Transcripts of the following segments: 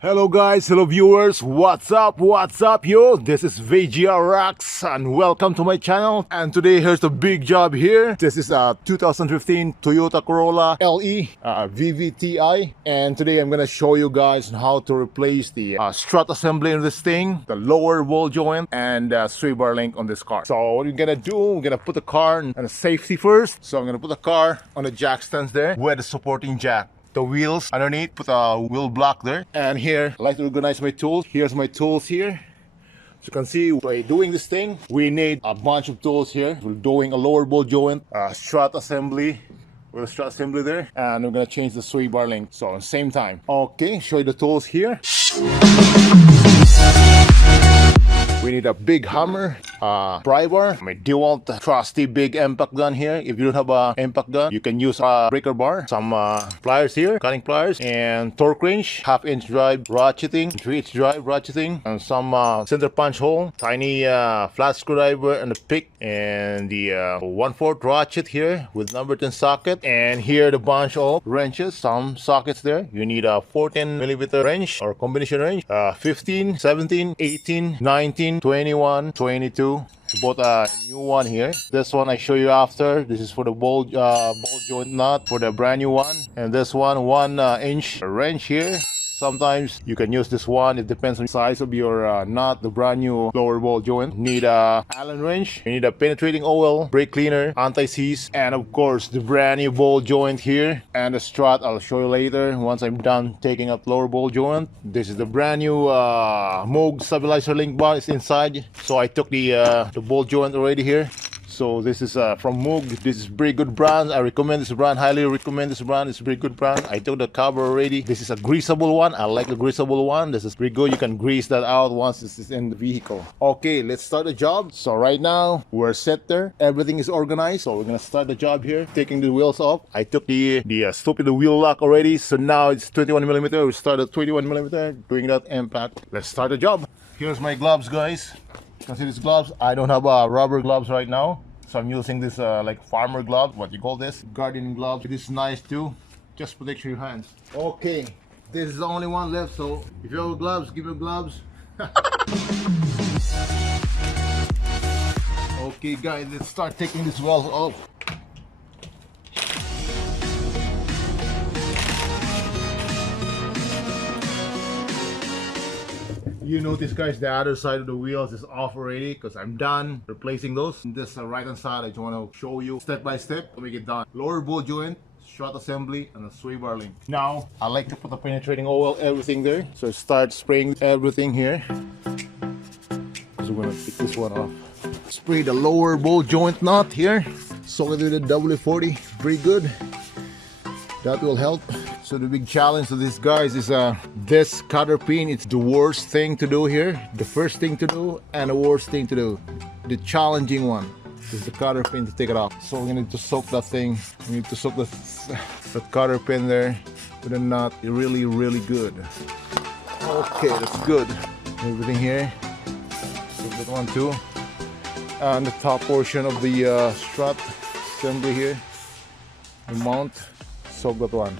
Hello guys, hello viewers, what's up yo, this is VGR Rocks and welcome to my channel. And today here's the big job here. This is a 2015 Toyota Corolla LE VVTi, and today I'm gonna show you guys how to replace the strut assembly in this thing, the lower ball joint and sway bar link on this car. So what we're gonna do, we're gonna put the car on a safety first. So I'm gonna put the car on the jack stands there with the supporting jack. The wheels underneath, put a wheel block there. And here, I like to organize my tools. Here's my tools here. So you can see by doing this thing, we need a bunch of tools here. We're doing a lower ball joint, strut assembly. With a strut assembly there. And we're gonna change the sway bar link. So at the same time. Okay, show you the tools here. We need a big hammer, pry bar, my DeWalt trusty big impact gun here. If you don't have a impact gun, you can use a breaker bar, some pliers here, cutting pliers, and torque wrench, half-inch drive ratcheting, 3-inch drive ratcheting, and some center punch hole, tiny flat screwdriver, and a pick, and the 1/4 ratchet here with number 10 socket, and here the bunch of wrenches, some sockets there. You need a 14mm wrench or combination wrench, 15, 17, 18, 19, 21, 22. Bought a new one here. This one I show you after. This is for the ball joint nut for the brand new one. And this one 1-inch wrench here. Sometimes you can use this one. It depends on the size of your nut. The brand new lower ball joint. Need a Allen wrench. You need a penetrating oil, brake cleaner, anti-seize, and of course the brand new ball joint here. And the strut I'll show you later once I'm done taking up lower ball joint. This is the brand new Moog stabilizer link bar. It's inside. So I took the ball joint already here. So this is from Moog. This is very good brand. I recommend this brand, highly recommend this brand. It's a very good brand. I took the cover already. This is a greasable one. I like the greasable one. This is pretty good. You can grease that out once this is in the vehicle. Okay, let's start the job. So right now we're set there. Everything is organized. So we're gonna start the job here. Taking the wheels off. I took the stupid wheel lock already. So now it's 21mm. We start at 21mm. Doing that impact. Let's start the job. Here's my gloves, guys. You can see these gloves. I don't have rubber gloves right now. So I'm using this like farmer glove, what you call this, gardening glove. It is nice too, just protect your hands. Okay, this is the only one left, so if you have gloves, give me gloves. Okay guys, let's start taking these wells off. You notice guys, the other side of the wheels is off already because I'm done replacing those. This right hand side, I just want to show you step by step to make it done. Lower ball joint, strut assembly, and a sway bar link. Now, I like to put the penetrating oil, everything there. So start spraying everything here. So we're gonna take this one off. Spray the lower ball joint nut here. Solid with a W40, very good. That will help. So the big challenge to these guys is this cotter pin. It's the worst thing to do here. The first thing to do and the worst thing to do. The challenging one is the cotter pin to take it off. So we're gonna need to soak that thing. We need to soak the cotter pin there with a nut really good. Okay, that's good. Everything here. Soak that one too. And the top portion of the strut assembly here. The mount. Soak that one.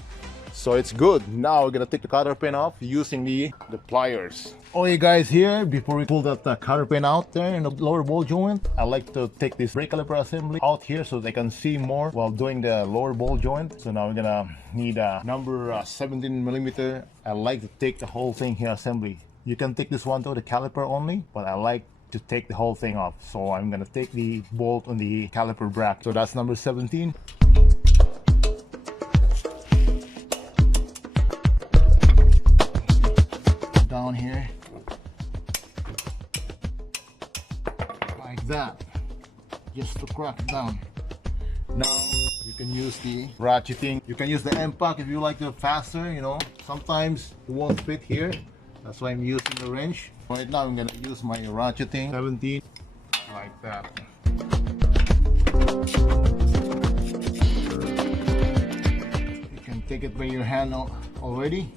So it's good. Now we're gonna take the cotter pin off using the pliers. Okay guys, here before we pull that cotter pin out there in the lower ball joint, I like to take this brake caliper assembly out here so they can see more while doing the lower ball joint. So now we're gonna need a number 17mm. I like to take the whole thing here assembly. You can take this one to the caliper only, but I like to take the whole thing off. So I'm gonna take the bolt on the caliper bracket. So that's number 17. Down here like that, just to crack it down. Now you can use the ratcheting, you can use the impact if you like to faster, you know. Sometimes it won't fit here, that's why I'm using the wrench. Right now I'm gonna use my ratcheting 17 like that. You can take it by your hand already.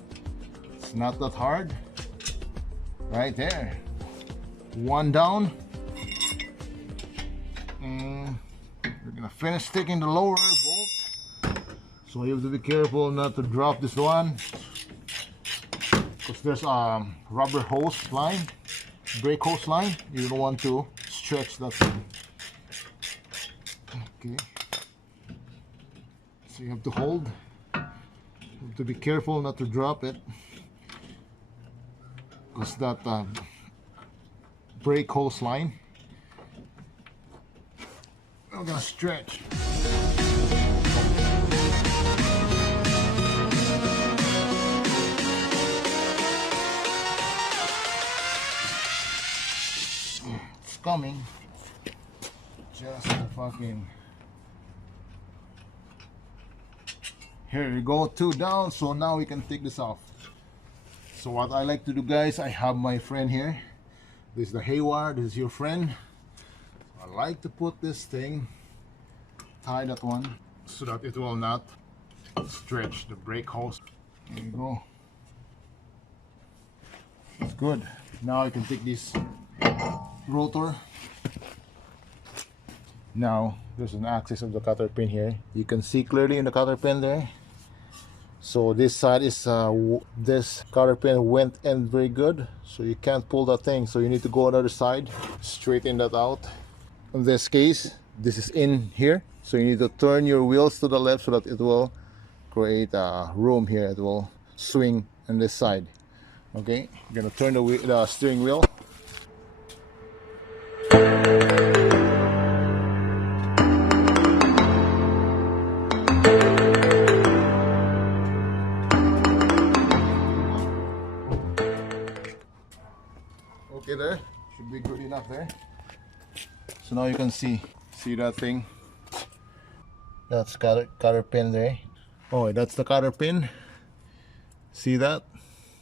It's not that hard. Right there. One down. And we're gonna finish taking the lower bolt. So you have to be careful not to drop this one. because there's a rubber hose line, brake hose line. You don't want to stretch that thing. Okay, so you have to hold. You have to be careful not to drop it, because that brake hose line, I'm gonna stretch. It's coming. Just a fucking. Here you go, 2 down. So now we can take this off. So what I like to do, guys, I have my friend here. This is the haywire. This is your friend. I like to put this thing, tie that one so that it will not stretch the brake hose. There you go. It's good. Now I can take this rotor. Now there's an axis of the cotter pin here. You can see clearly in the cotter pin there. So this side is this cotter pin went in very good, so you can't pull that thing, so you need to go on the other side, straighten that out. In this case, this is in here, so you need to turn your wheels to the left so that it will create a room here. It will swing on this side. Okay, you're gonna turn the steering wheel. Okay, there should be good enough there. So now you can see that thing. That's cotter pin there. Oh, that's the cotter pin. See that?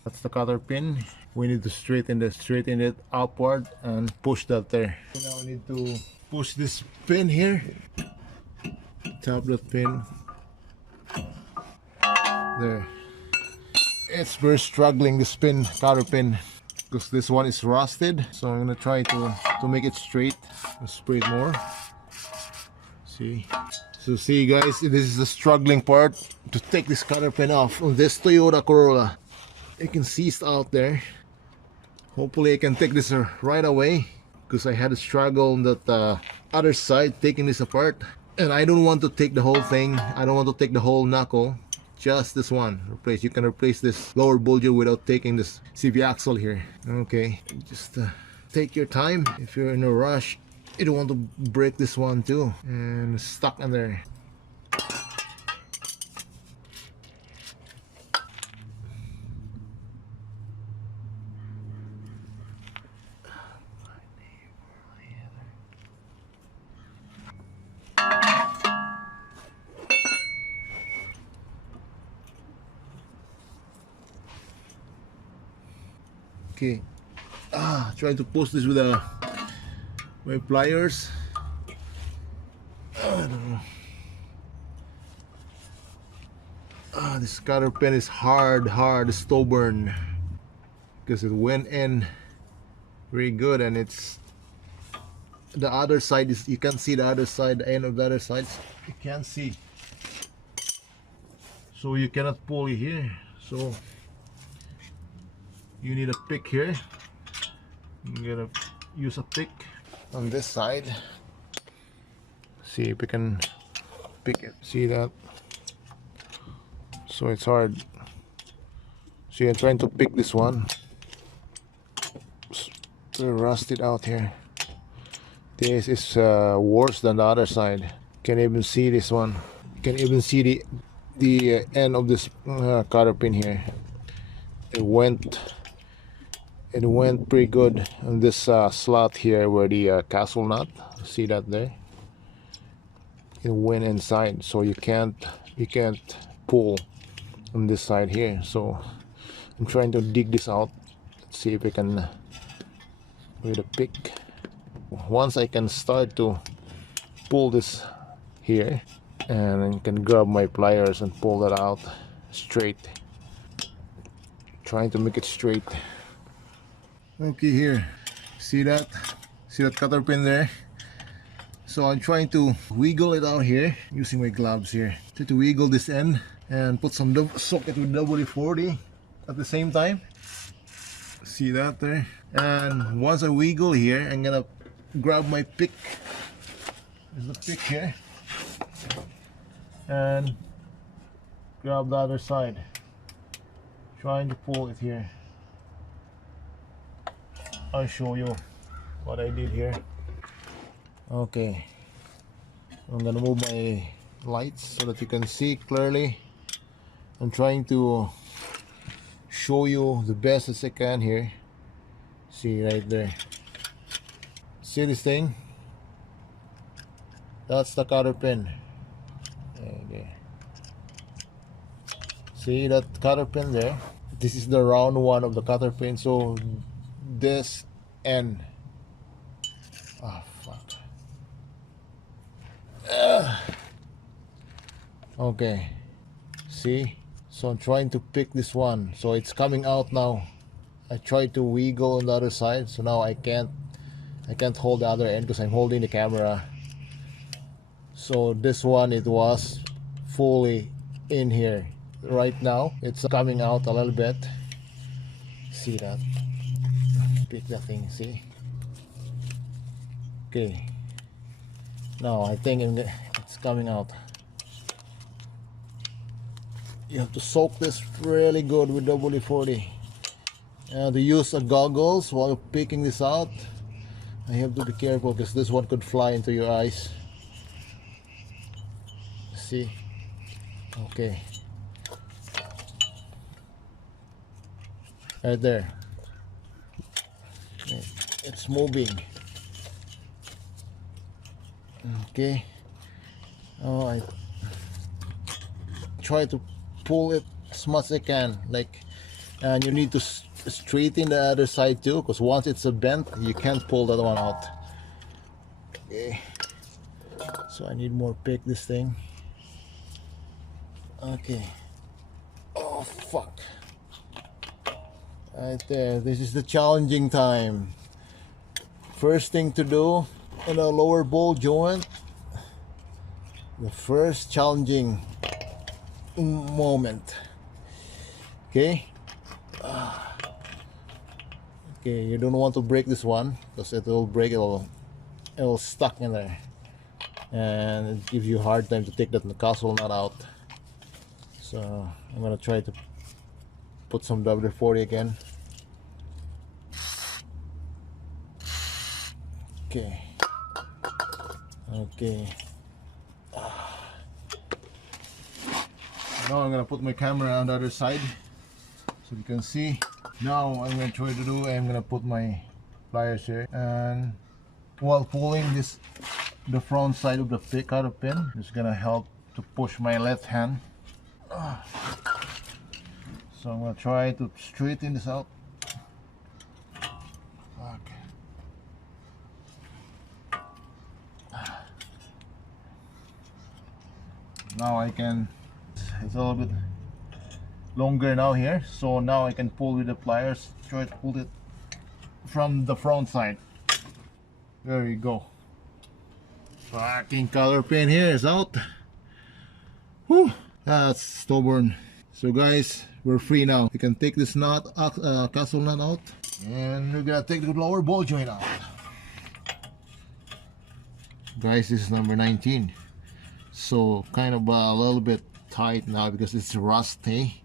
That's the cotter pin. We need to straighten it upward and push that there. So now we need to push this pin here. Tap that pin. There. It's very struggling, this pin, cotter pin, because this one is rusted. So I'm gonna try to make it straight. Spray it more. See. So see, guys, this is the struggling part to take this cotter pin off on this Toyota Corolla. You can see it's out there. Hopefully I can take this right away, because I had a struggle on that other side taking this apart, and I don't want to take the whole thing. I don't want to take the whole knuckle, just this one. Replace. You can replace this lower bulger without taking this CV axle here. Okay, just take your time. If you're in a rush, you don't want to break this one too and stuck in there. Okay, trying to push this with my pliers. I don't know. This cotter pin is hard, stubborn, because it went in very good, and it's the other side is, you can't see the other side, the end of the other side. You can't see, so you cannot pull it here. So you need a pick here. I'm gonna use a pick on this side. See if we can pick it. See that? So it's hard. See, I'm trying to pick this one. It's very rusted out here. This is worse than the other side. You can even see this one. You can even see the end of this cotter pin here. It went pretty good on this slot here where the castle nut. See that there? It went inside, so you can't pull on this side here. So I'm trying to dig this out. Let's see if I can with a pick. Once I can start to pull this here, and I can grab my pliers and pull that out straight. Trying to make it straight. Okay, here, see that cotter pin there? So I'm trying to wiggle it out here using my gloves here. Try to wiggle this end and put some socket with WD-40 at the same time. See that there? And once I wiggle here, I'm gonna grab my pick. There's the pick here. And grab the other side. Trying to pull it here. I'll show you what I did here. Okay. I'm gonna move my lights so that you can see clearly. I'm trying to show you the best as I can here. See right there. See this thing? That's the cotter pin. Okay. See that cotter pin there? This is the round one of the cotter pin. So this end. Oh fuck. Okay. See? So I'm trying to pick this one. So it's coming out now. I tried to wiggle on the other side. So now I can't hold the other end because I'm holding the camera. So this one, it was fully in here. Right now it's coming out a little bit. See that? Pick that thing, see? Okay. Now I think it's coming out. You have to soak this really good with WD-40. To use a goggles while picking this out, I have to be careful because this one could fly into your eyes. See? Okay. Right there. It's moving. Okay. Oh, I try to pull it as much as I can, like, and you need to straighten the other side too, because once it's a bent, you can't pull that one out. Okay. So I need more pick this thing. Okay. Oh fuck. Right there. This is the challenging time. First thing to do in a lower ball joint. The first challenging moment. Okay. Okay, you don't want to break this one because it will break. It'll stuck in there, and it gives you a hard time to take that castle nut out. So I'm gonna try to put some WD-40 again. Okay. Okay. Now I'm gonna put my camera on the other side so you can see. Now I'm gonna try to do. I'm gonna put my pliers here, and while pulling this, the front side of the cotter pin, it's gonna help to push my left hand. So I'm gonna try to straighten this out. Fuck. Now I can. It's a little bit longer now here, so now I can pull with the pliers. Try to pull it from the front side. There you go. Fucking cotter pin here is out. Whew, that's stubborn. So guys, we're free now. You can take this nut, castle nut out, and we're gonna take the lower ball joint out. Guys, this is number 19. So kind of a little bit tight now because it's rusty.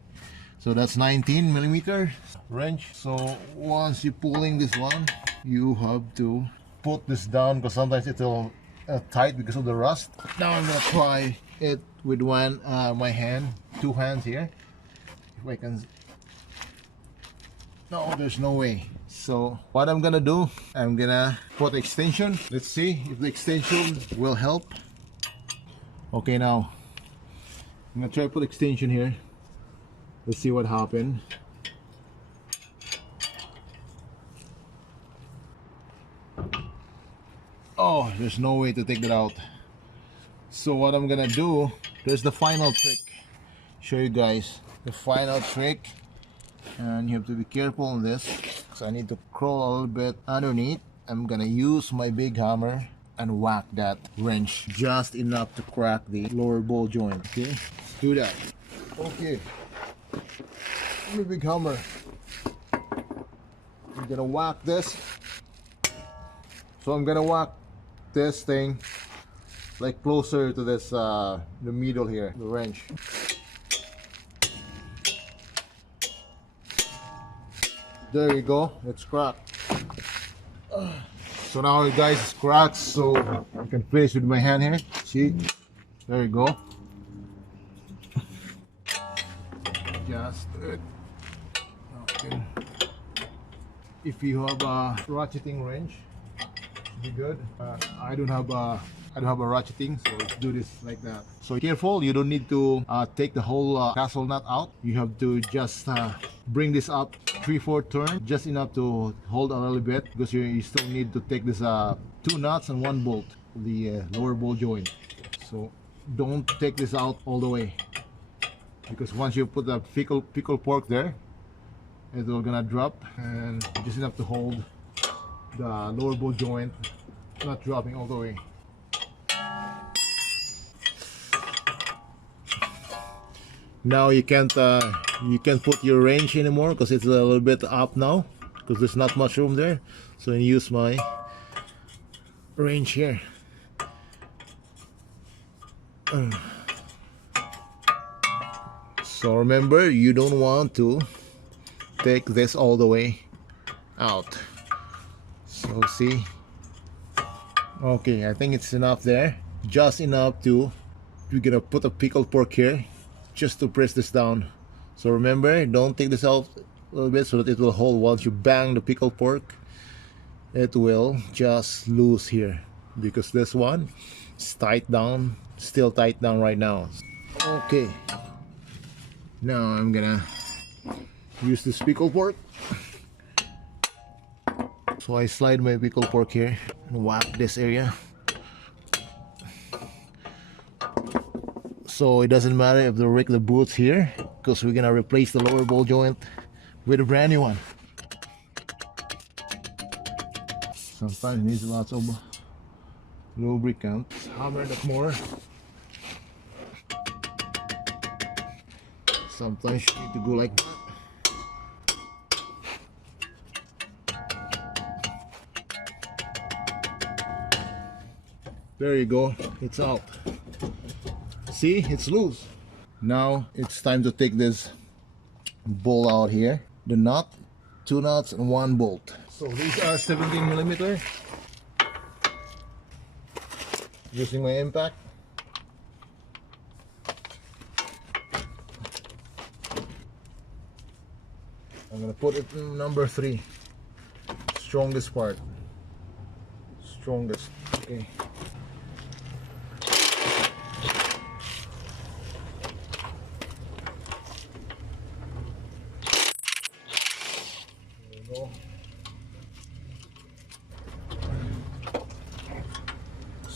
So that's 19 millimeter wrench. So once you're pulling this one, you have to put this down because sometimes it'll tight because of the rust. Now I'm gonna try it with one my hand, two hands here. If I can. No, there's no way. So what I'm gonna do, I'm gonna put extension. Let's see if the extension will help. Okay, now I'm gonna try to put extension here. Let's see what happened. Oh, there's no way to take it out. So what I'm gonna do, there's the final trick. Show you guys the final trick, and you have to be careful on this. So I need to crawl a little bit underneath. I'm gonna use my big hammer and whack that wrench just enough to crack the lower ball joint. Okay, do that. Okay, my big hammer. I'm gonna whack this. So I'm gonna whack this thing like closer to this the middle here, the wrench. There you go, it's cracked. So now guys, it's cracked, so I can finish with my hand here. See, there you go. Just okay. If you have a ratcheting wrench, be good. I don't have a ratcheting, so let's do this like that. So careful, you don't need to take the whole castle nut out. You have to just bring this up 3/4 turn, just enough to hold a little bit, because you still need to take this 2 nuts and 1 bolt, the lower ball joint. So don't take this out all the way, because once you put the pickle pork there, it will gonna drop, and just enough to hold the lower ball joint, not dropping all the way. Now you can't put your wrench anymore because it's a little bit up now, because there's not much room there. So I use my wrench here. So remember, you don't want to take this all the way out. So see, okay, I think it's enough there, just enough to, we're gonna put a pickled pork here just to press this down. So remember, don't take this out a little bit so that it will hold. Once you bang the pickled pork, it will just loose here, because this one is tight down, still tight down right now. Okay, now I'm gonna use this pickled pork. So I slide my pickled pork here and whack this area. So it doesn't matter if the regular boots here, because we're gonna replace the lower ball joint with a brand new one. Sometimes it needs lots of lubricant. Hammer that more. Sometimes you need to go like that. There you go, it's out. See, it's loose. Now it's time to take this bolt out here. The nut, 2 nuts and 1 bolt. So these are 17mm. Using my impact. I'm gonna put it in number 3. Strongest part. Strongest. Okay.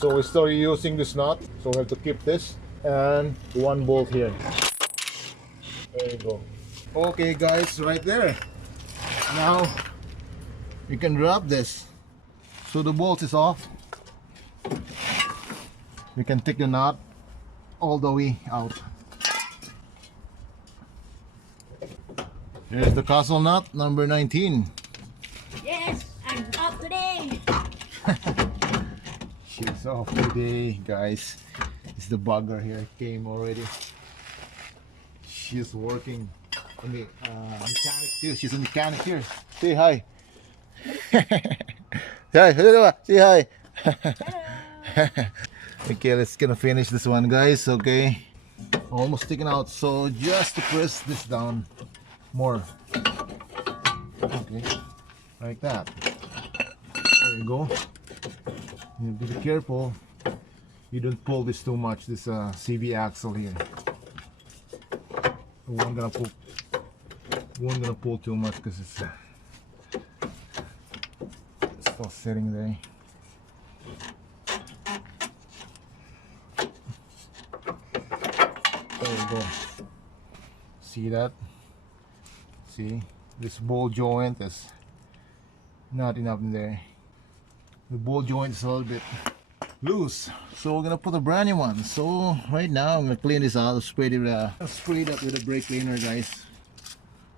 So we started using this nut, so we have to keep this and 1 bolt here. There you go. Okay guys, right there. Now you can drop this. So the bolt is off. You can take the nut all the way out. Here's the castle nut number 19. Yes, I'm up today. She's off today, guys. It's the bugger here, came already. She's working on the mechanic too. She's a mechanic here. Say hi. Hi, say hi. Okay, let's gonna finish this one, guys. Okay, almost taken out. So just to press this down more. Okay, like that. There you go. You be careful you don't pull this too much, this CV axle here. Won't gonna pull too much because it's still sitting there. There you go. See that? See, this ball joint is not enough in there. The ball joint is a little bit loose, so we're gonna put a brand new one. So right now I'm gonna clean this out. Spray it with a brake cleaner, guys.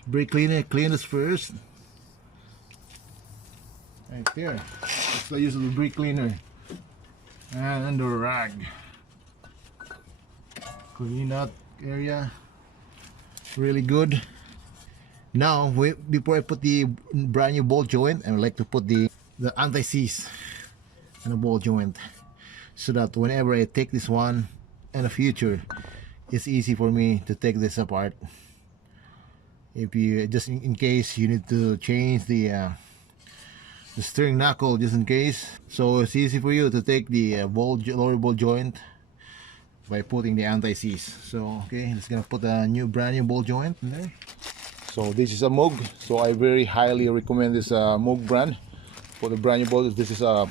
Brake cleaner, clean this first. Right there. That's the use of the brake cleaner. And the rag. Clean that area. Really good. Now, before I put the brand new ball joint, I would like to put the anti-seize in the ball joint, so that whenever I take this one in the future, it's easy for me to take this apart. If you just in case you need to change the steering knuckle, just in case, so it's easy for you to take the lower ball joint by putting the anti-seize. So okay, just gonna put a brand new ball joint in there. So this is a Moog, so I very highly recommend this Moog brand for the brand new balls. This is a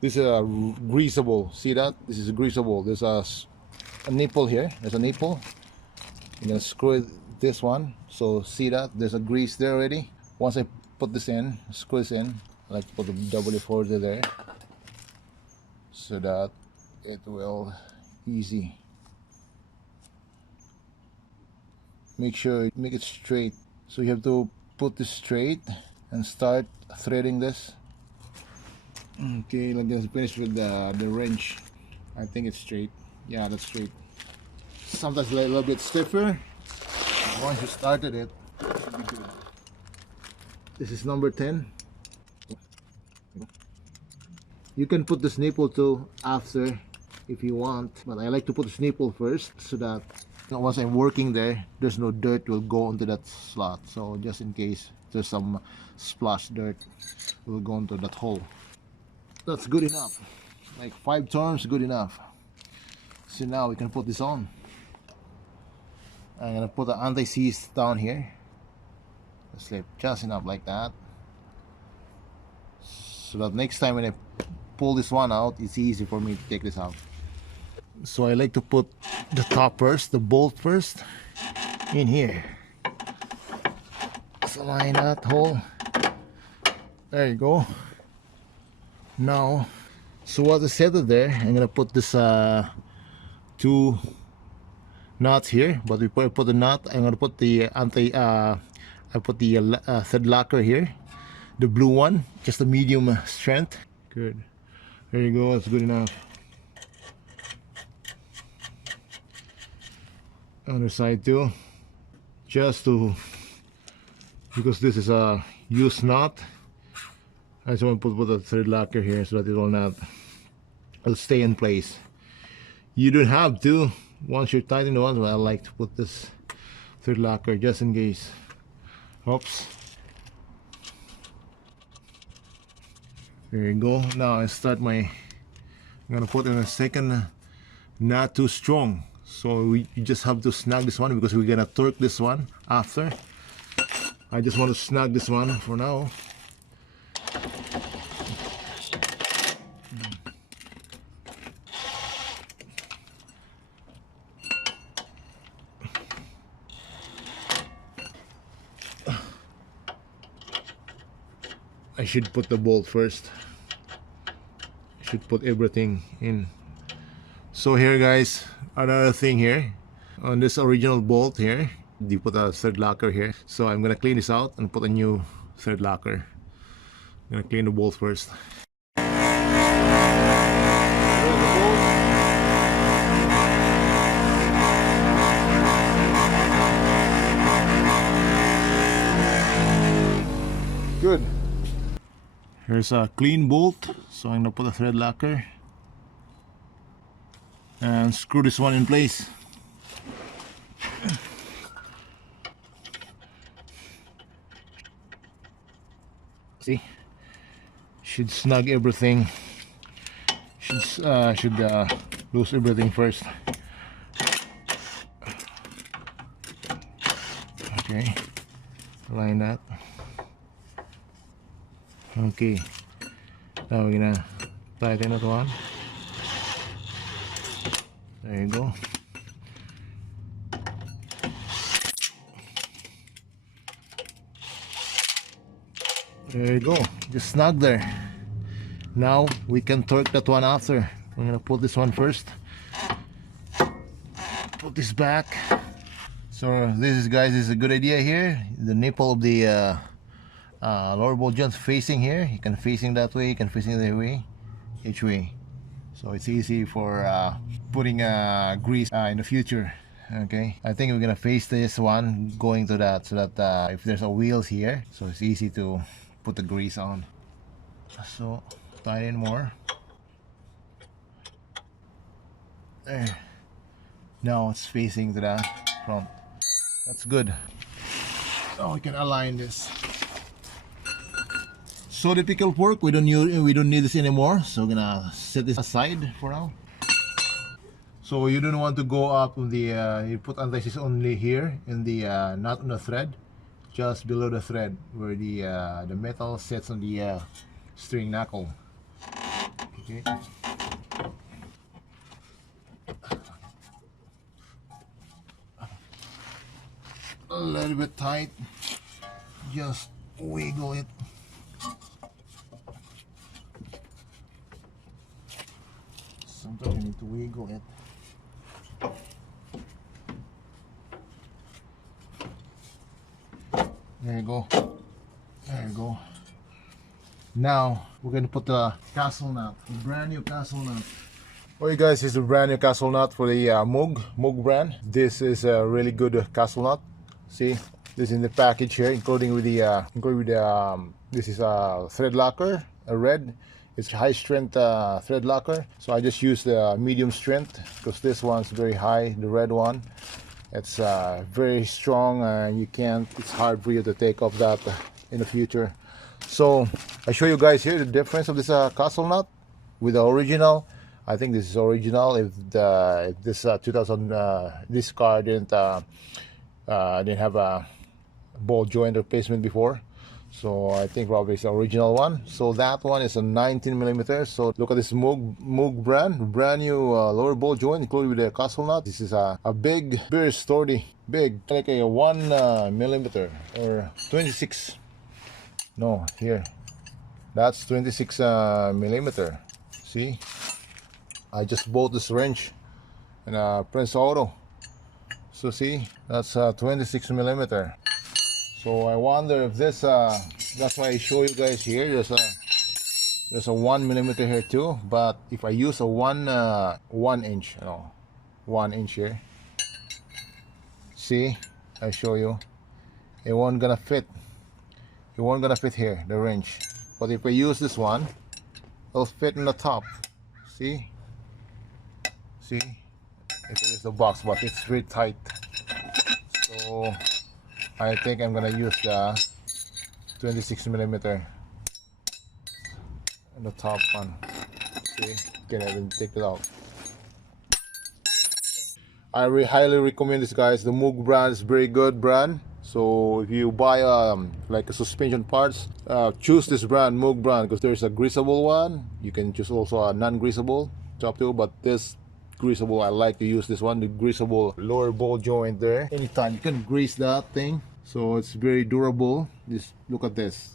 greasable. See that? This is a greasable. There's a nipple here. There's a nipple. I'm gonna screw this one. So see that? There's a grease there already. Once I put this in, screw this in, I like to put the W40 there, so that it will easy. Make it straight. So you have to put this straight and start threading this. Okay, let's finish with the wrench. I think it's straight. Yeah, that's straight. Sometimes a little bit stiffer. Once you started it, it'll be good. This is number 10. You can put this nipple too after if you want, but I like to put this nipple first, so that once I'm working there, there's no dirt will go into that slot. So just in case there's some splash dirt, will go into that hole. That's good enough. Like 5 turns, good enough. So now we can put this on. I'm gonna put the anti-seize down here. Slip just enough like that, so that next time when I pull this one out, it's easy for me to take this out. So I like to put the top first, the bolt first, in here. So line that hole. There you go. Now, so what I set it there, I'm gonna put this 2 nuts here. But before I put the nut, I'm gonna put the I put the thread locker here, the blue one, just a medium strength. Good. There you go. That's good enough. Other side too, just to, because this is a used knot, I just want to put a thread locker here so that it will not, it'll stay in place. You don't have to once you're tightening the ones, but I like to put this thread locker just in case. Oops. There you go. Now I start I'm gonna put in a second, not too strong. So you just have to snag this one, because we're gonna torque this one after. I just want to snag this one for now. I should put the bolt first. I should put everything in. So here guys, another thing here on this original bolt here, you put a thread locker here. So I'm gonna clean this out and put a new thread locker. I'm gonna clean the bolt first. Good. Here's a clean bolt, so I'm gonna put a thread locker and screw this one in place. See, should snug everything. Should lose everything first. Okay, align that. Okay, now we're gonna tighten that one. There you go. There you go, just snug there. Now we can torque that one after. I'm gonna put this one first. Put this back. So this is, guys, is a good idea here. The nipple of the lower ball joints facing here. You can facing that way, you can facing that way, each way. So it's easy for putting grease in the future. Okay, I think we're gonna face this one going to that, so that if there's a wheels here, so it's easy to put the grease on. So tie in more. There. Now it's facing to the front. That's good. Now we can align this. So the pickled pork, we don't need this anymore. So we're gonna set this aside for now. So you don't want to go up on the you put anti-seize only here in the not on the thread, just below the thread where the metal sets on the string knuckle. Okay. A little bit tight, just wiggle it. Sometimes you need to wiggle it. There you go. There you go. Now we're going to put the castle nut, the brand new castle nut. Well, you guys, this is a brand new castle nut for the Moog brand. This is a really good castle nut. See, this is in the package here, including with the this is a thread locker, a red. It's high strength thread locker. So I just use the medium strength because this one's very high, the red one. It's very strong, and it's hard for you to take off that in the future. So I show you guys here the difference of this castle nut with the original. I think this is original. If this 2000 this car didn't have a ball joint replacement before, so I think probably it's the original one. So that one is a 19 millimeters. So look at this Moog brand new lower ball joint included with the castle nut. This is a big, very sturdy, big, like a 1 millimeter or 26. No, here, that's 26 millimeter. See, I just bought this wrench in Prince Auto. So see, that's 26 millimeter. So I wonder if this that's why I show you guys here. There's a 1 millimeter here too. But if I use a 1 inch, no, 1 inch here. See, I show you, it won't gonna fit. It won't gonna fit here, the wrench. But if I use this one, it'll fit in the top. See, see. It is the box, but it's very tight. So I think I'm gonna use the 26 millimeter in the top one. See, can even take it out. I highly recommend this, guys. The Moog brand is very good brand. So if you buy like a suspension parts, choose this brand, Moog brand, because there's a greasable one. You can choose also a non-greasable, top two, but this greasable, I like to use this one, the greasable lower ball joint there. Anytime you can grease that thing, so it's very durable. Look at this,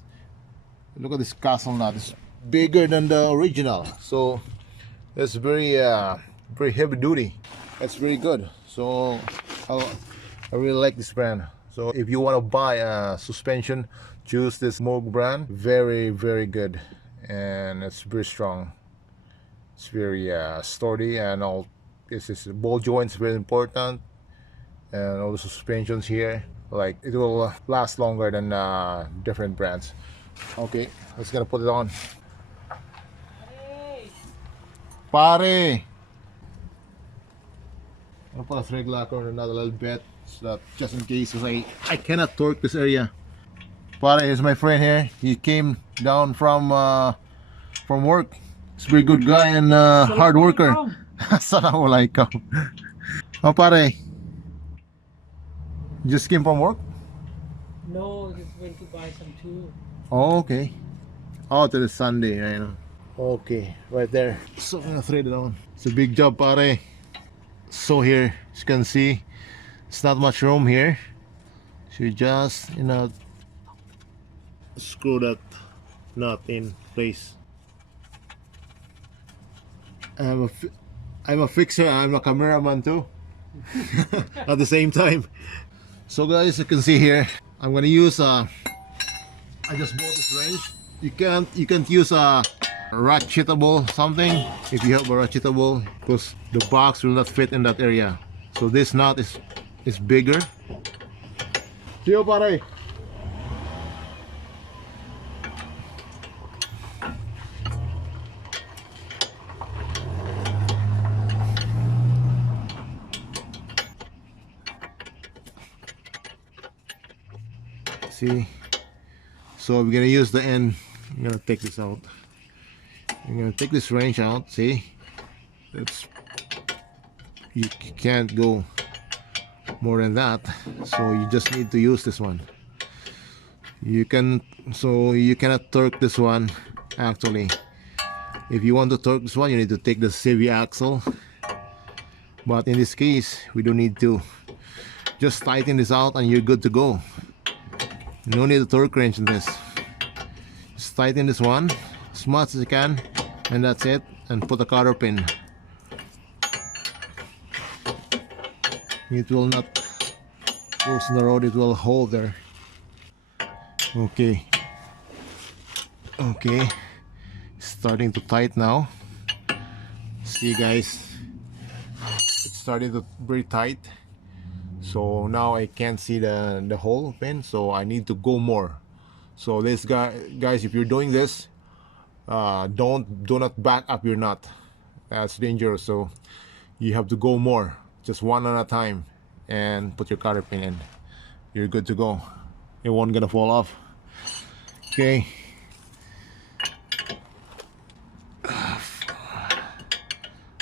look at this castle nut. It's bigger than the original, so it's very heavy duty. It's very good. So I really like this brand. So if you want to buy a suspension, choose this Moog brand. Very good, and it's very strong. It's very sturdy, and all this is ball joints, very important, and all the suspensions here, like it will last longer than different brands. Okay, let's gonna put it on. Pare, I'll put a thread locker on another little bit, so that just in case, because I cannot torque this area. Pare is my friend here. He came down from work. He's a very good guy and hard worker. Assalamualaikum. Oh, pare, you just came from work? No, just went to buy some too. Oh, okay. Oh, till it's Sunday, I know. Okay, right there. So I'm gonna thread it on. It's a big job, pare. So here, as you can see, it's not much room here. So you just, screw that nut in place. I'm a fixer, I'm a cameraman too. At the same time. So guys, you can see here, I'm gonna use a I just bought this wrench. You can't use a ratchetable something if you have a ratchetable, because the box will not fit in that area. So this nut is bigger. Tio pare. See, so we're gonna use the end. I'm gonna take this out. I'm gonna take this wrench out. See, it's you can't go more than that, so you just need to use this one. You cannot torque this one. Actually, if you want to torque this one, you need to take the CV axle, but in this case we don't need to. Just tighten this out and you're good to go. No need a torque wrench in this. Just tighten this one as much as you can, and that's it, and put a cotter pin. It will not close in the road, it will hold there. Okay, starting to tight now. See guys, it's starting to very tight. So now I can't see the hole pin, so I need to go more. So this guys, if you're doing this, do not back up your nut. That's dangerous. So you have to go more, just one at a time, and put your cotter pin in. You're good to go. It won't gonna fall off. Okay.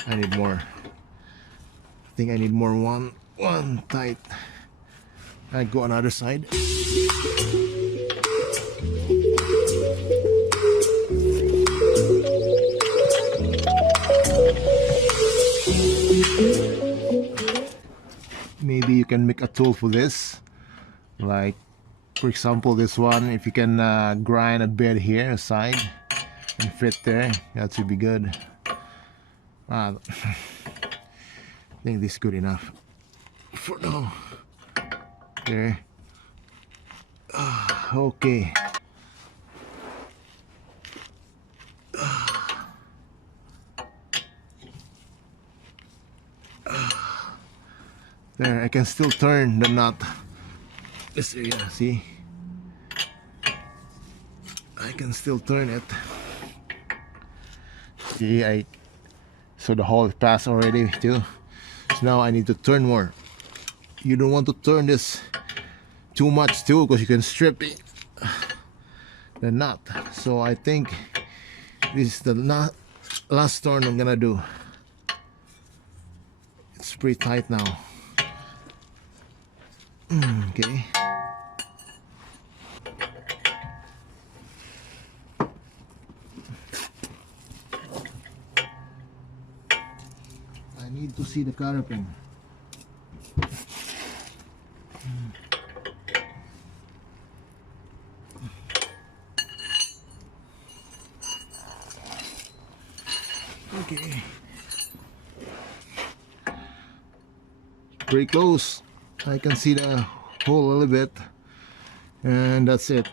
I need more. I think I need more. One tight. I go on other side. Maybe you can make a tool for this, like for example this one. If you can grind a bed here aside and fit there, that should be good. I think this is good enough for now. There. Okay. There, I can still turn the nut. This area, see? I can still turn it. See, so the hole is passed already too. So now I need to turn more. You don't want to turn this too much too, because you can strip the nut. So I think this is the last turn I'm gonna do. It's pretty tight now. Okay. I need to see the cotter pin. Okay. Pretty close. I can see the hole a little bit, and that's it.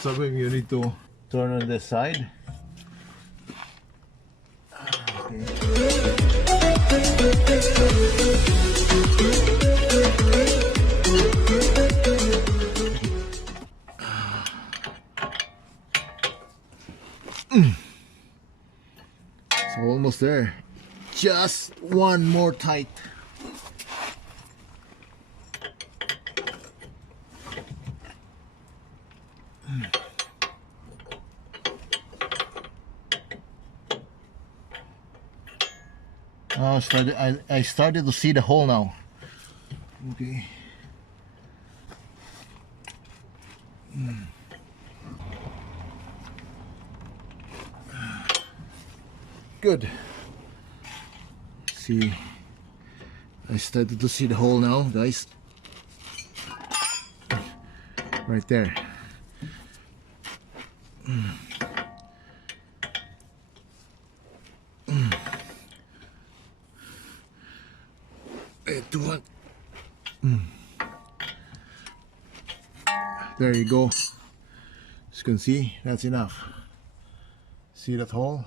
So maybe you need to turn on this side. So almost there. Just one more tight. I started to see the hole now. Okay. Good. See, I started to see the hole now, guys. Right there. Okay, 200. There you go. As you can see, that's enough. See that hole?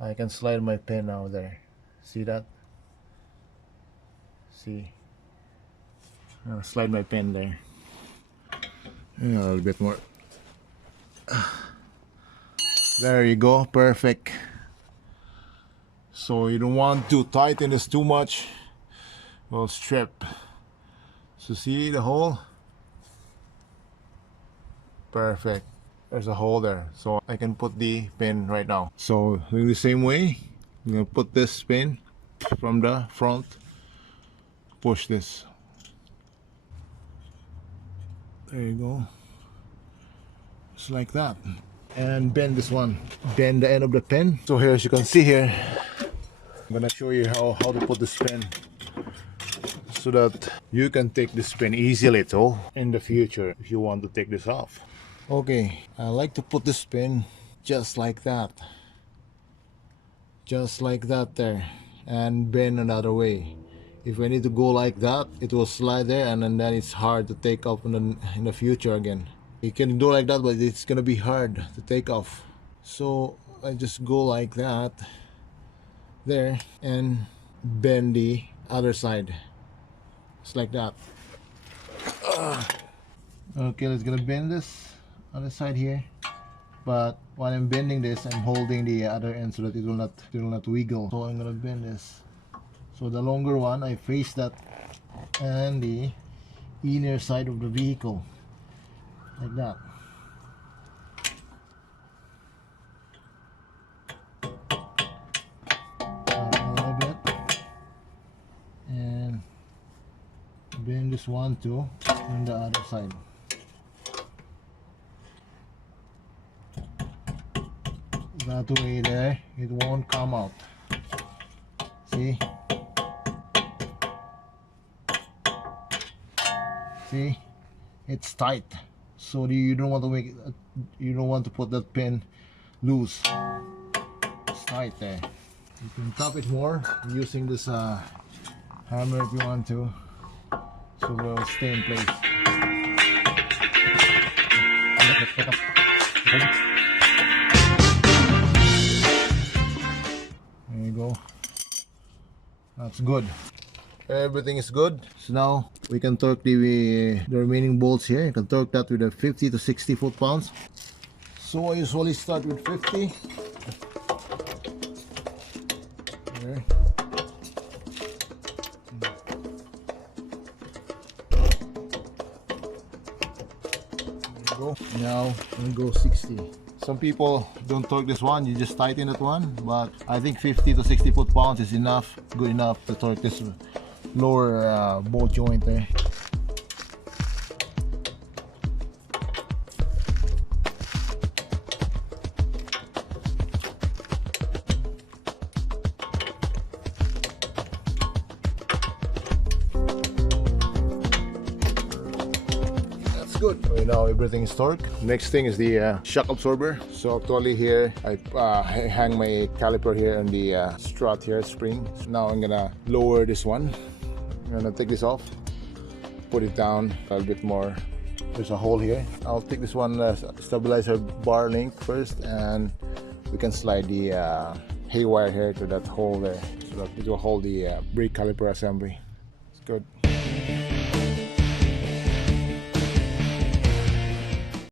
I can slide my pen now there. See that? See? I'll slide my pen there. Yeah, a little bit more. There you go, perfect. So you don't want to tighten this too much. Well, strip. So see the hole? Perfect. There's a hole there, so I can put the pin right now. So doing the same way, I'm gonna put this pin from the front. Push this. There you go. Just like that. And bend this one. Bend the end of the pin. So here, as you can see here, I'm gonna show you how to put this pin so that you can take this pin easily too in the future if you want to take this off. Okay, I like to put this pin just like that. Just like that there. And bend another way. If I need to go like that, it will slide there, and then it's hard to take off in the future again. You can do like that, but it's gonna be hard to take off. So I just go like that there and bend the other side. Just like that. Okay, let's gonna bend this other side here. But while I'm bending this, I'm holding the other end so that it will not wiggle. So I'm gonna bend this. So the longer one, I face that and the inner side of the vehicle. Like that. A little bit. And bend this one too on the other side. That way there, it won't come out. See? See? It's tight. So you don't want to you don't want to put that pin loose. It's tight there. You can tap it more using this hammer if you want to, so it will stay in place. There you go. That's good. Everything is good. So now we can torque the remaining bolts here. You can torque that with a 50 to 60 foot-pounds. So I usually start with 50. There. There you go. Now I'm gonna go 60. Some people don't torque this one, you just tighten that one, but I think 50 to 60 foot-pounds is enough, good enough to torque this lower bolt joint there. That's good. Okay, now everything is torqued. Next thing is the shock absorber. So actually here I hang my caliper here on the strut here, spring. So now I'm gonna lower this one. I'm gonna take this off, put it down a little bit more. There's a hole here. I'll take this one stabilizer bar link first, and we can slide the haywire here to that hole there so that it will hold the brake caliper assembly. It's good.